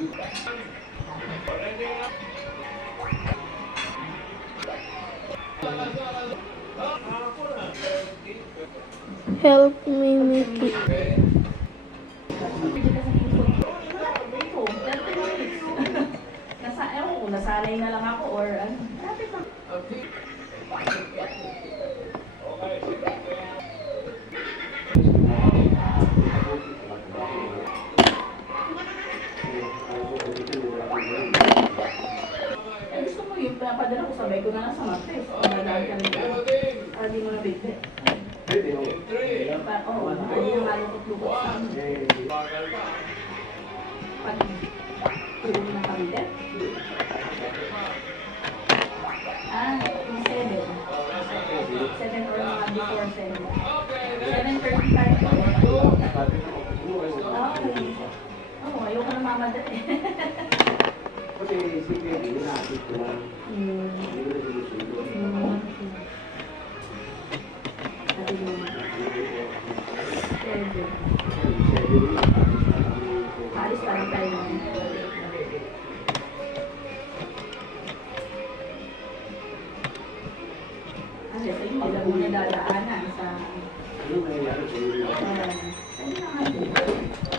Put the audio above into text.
Help me make it. Nasanay na lang ako or ano. Gusto mo yung pinapadala ko, sabay ko na lang sa Martes. Madaan ka rin. Para di mo na bigbe. Oo, hindi yung malukot-lukot sa amin. Pag tulong na kami din. Yung 7. 7 or mga before 7. 7:30 tayo. Oo, ayoko na mamadali. Kasi sige, hindi na natin ko lang. Hindi ko na sinusundo. Sabi mo. 7. Alis pa rin tayo. Kasi sa inyo, alam mo na dadaanan sa... Ano nangyayari sa iyo? Ayun na nga.